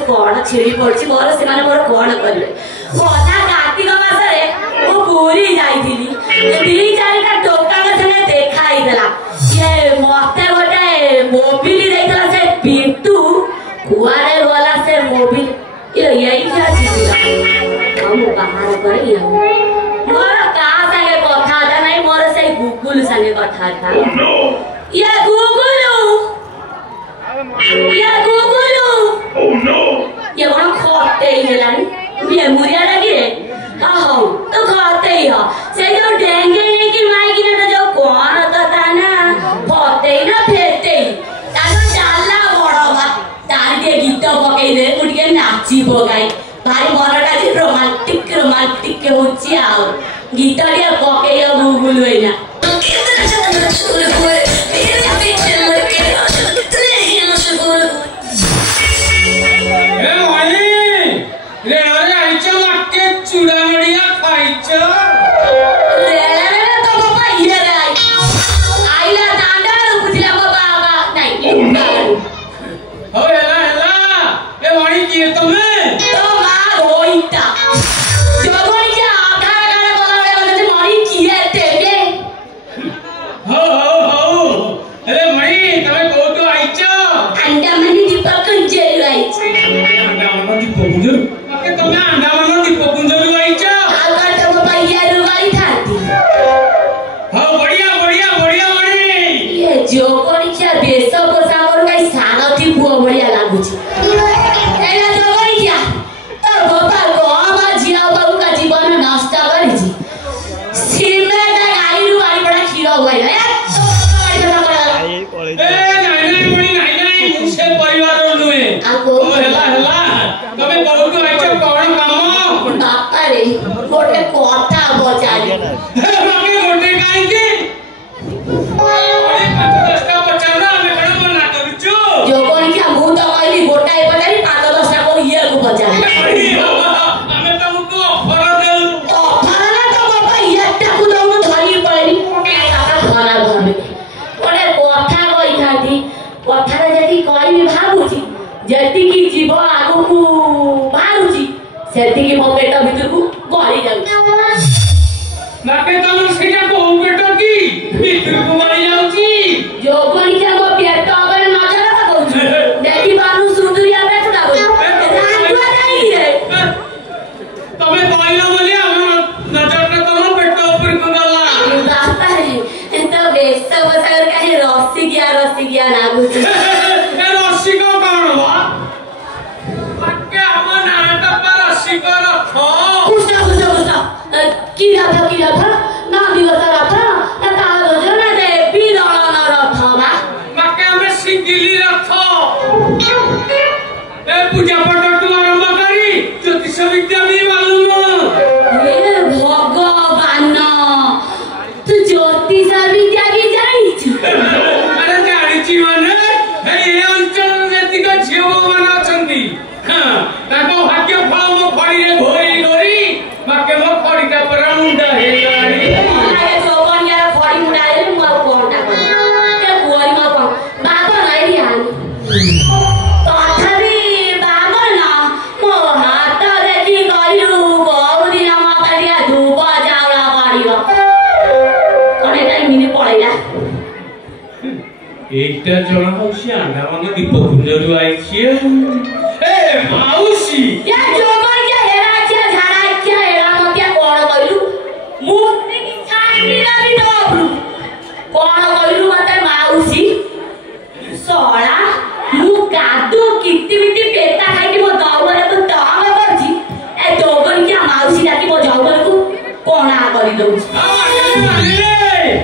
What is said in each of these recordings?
से कौन छिड़ी पड़ी मोर से मोर कौन करेंगे गधा कार्तिक मासरे मु पूरी जाइली 2-4टा टोका संगे देखाई देला ये मते गोटे मोबिल देइतला से पिंटू कुआरे वाला से मोबिल यही क्या चीज हम बाहर करी मोर का संगे कथा था नहीं मोर से गूगल संगे कथा था ये गूगलू ये कौन खोते ही लानी ये मुरिया लगी रे हाँ तो खोते ही हो से जो डेंगे नहीं कि माई की ना जो कौन होता था ना खोते ही ना फेंकते ही ताकि चाला बड़ा बा तार के गीत पके दे उठ के नाची पकाई भारी मरटा जी रोमांटिक के होची आओ गीत लिया पके या गूगल हुए ना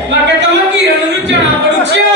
Makai kamu kira lu jangan berusia.